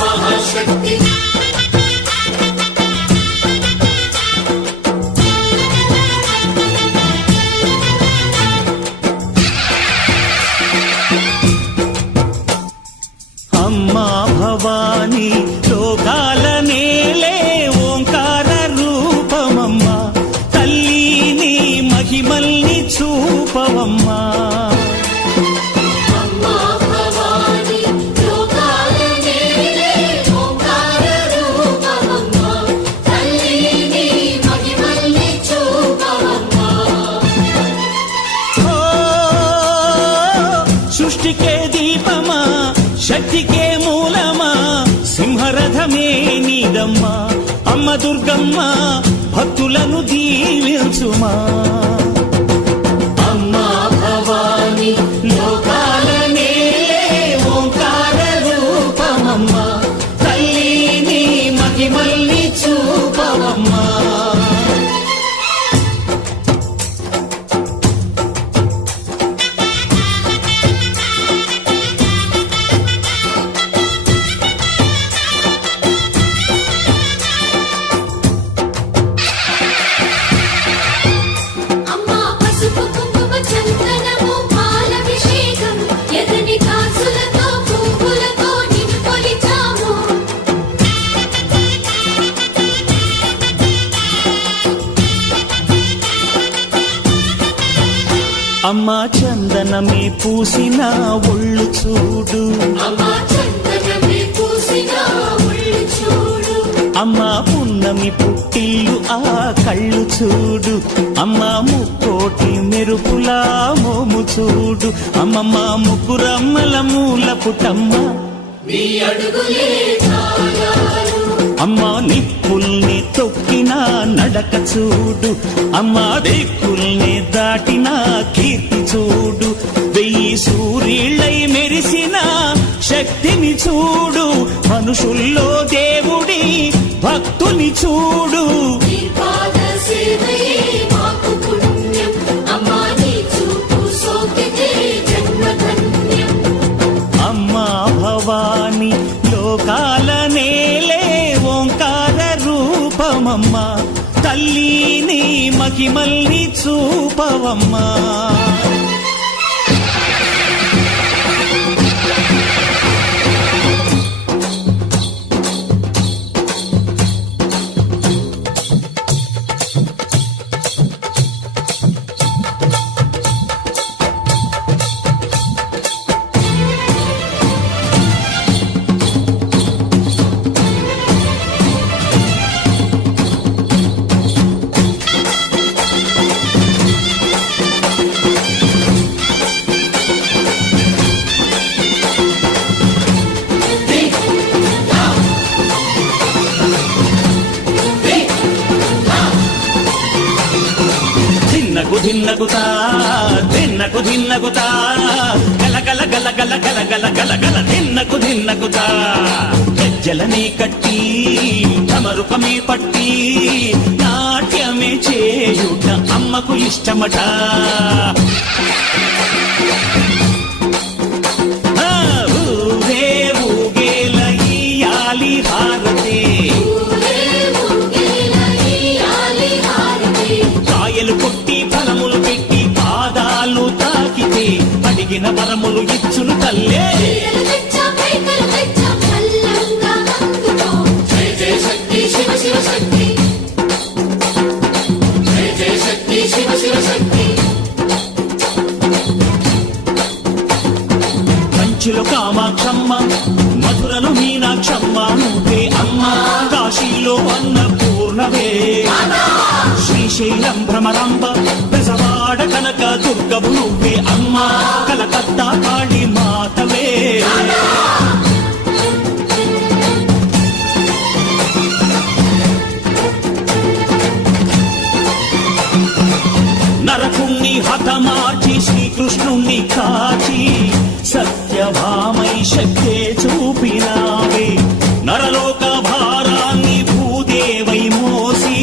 మహాశక్తి అమ్మా భవాని లోకాల నేలే ఓంకార రూపమమ్మా తల్లిని మహిమల్ని చూపవమ్మా సృష్టికే దీపమా శక్తికే మూలమా సింహరథమే నీదమ్మా అమ్మ దుర్గమ్మ భక్తులను దీవించుమా అమ్మా భవాని లోకాల నేలే ఓంకార రూపమమ్మా తల్లిని మహిమల్ని చూపవమ్మా అమ్మా చందనమే పూసిన ఒళ్ళు చూడు అమ్మా పున్నమి పుట్టిల్లు ఆ కళ్ళు చూడు అమ్మా ముక్కోటి మెరుపులా మోము చూడు అమ్మమ్మ ముగ్గురమ్మల మూల పుట్టమ్మ అమ్మా నిప్పుల్ని తొక్కిన నడక చూడు అమ్మా దిక్కుల్ని దాటిన కీర్తి చూడు 1000 సూర్యుళ్ళై మెరిసిన శక్తిని చూడు మనుషుల్లో దేవుడి భక్తుని చూడు అమ్మా భవాని లోకాల నేలే ఓంకార రూపమమ్మా తల్లిని మహిమల్ని చూపవమ్మా ధిన్నగుతా ధిన్నకు ధిన్నగుతా గల గల గల గల గల గల గల గల ధిన్నగుతా గజ్జలనే కట్టి తమరుకమే పట్టి నాట్యమే చేయుట అమ్మకు ఇష్టమట ఊరే ఊగేల ఇయ్యాలి హారతి కాయలు కొట్టి ఫలములు పెట్టి పాదాలు తాకితే అడిగిన వరములు ఇచ్చును తల్లే కంచులు కామాక్షమ్మ మధురలు మీనాక్షమ్మ నువ్వే అమ్మ కాశీలో అన్నపూర్ణవే శ్రీశైలం భ్రమరాంబ బెజవాడ కనక దుర్గవు నువ్వే అమ్మ కలకత్తా కాళీ మాతవే నరకుణ్ణి హతమార్చి శ్రీకృష్ణుణ్ణి కాచి సత్యభామై శక్తే చూపినావే నరలోక భారాన్ని భూదేవై మోసి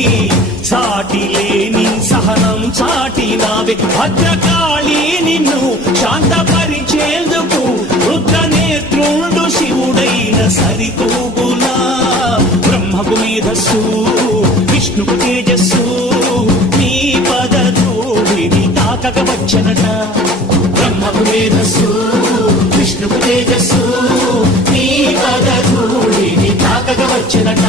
సాటి లేని సహనం చాటినావే భద్రకాళి నిన్ను శాంతపరిచేందుకు రుద్రనేత్రుండు శివుడైన సరితూ మేధస్సు విష్ణుకు తేజస్సు నీ పదధూళిని తాకగ వచ్చనట బ్రహ్మకు మేధస్సు విష్ణుకు తేజస్సు నీ పదధూళిని తాకగ వచ్చనట